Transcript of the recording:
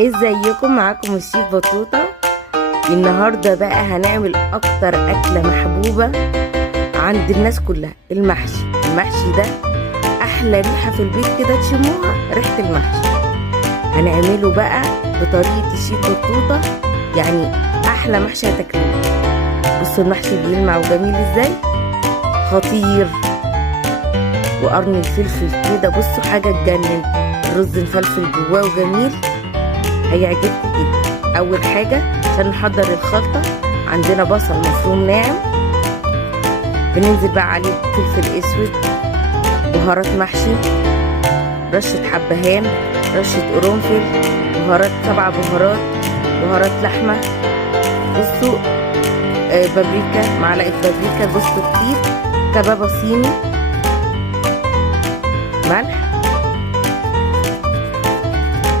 ازيكم؟ معاكم الشيف بطوطة. النهاردة بقى هنعمل اكتر اكلة محبوبة عند الناس كلها، المحشي. المحشي ده احلى ريحة في البيت كده، تشموها ريحة المحشي. هنعمله بقى بطريقة الشيف بطوطة، يعني احلى محشي هتاكلوه. بصوا المحشي بيلمع وجميل ازاي، خطير. وقرن الفلفل كده، بصوا حاجة تجنن. الرز مفلفل جواه وجميل، هيعجبكم جدا. اول حاجه عشان نحضر الخلطه، عندنا بصل مفروم ناعم، بننزل بقى عليه فلفل اسود، بهارات محشي، رشه حبهان، رشه قرنفل، بهارات 7 بهارات، بهارات لحمه. بصوا بابريكا، معلقه بابريكا، جوز الطيب، كبابه صيني، ملح،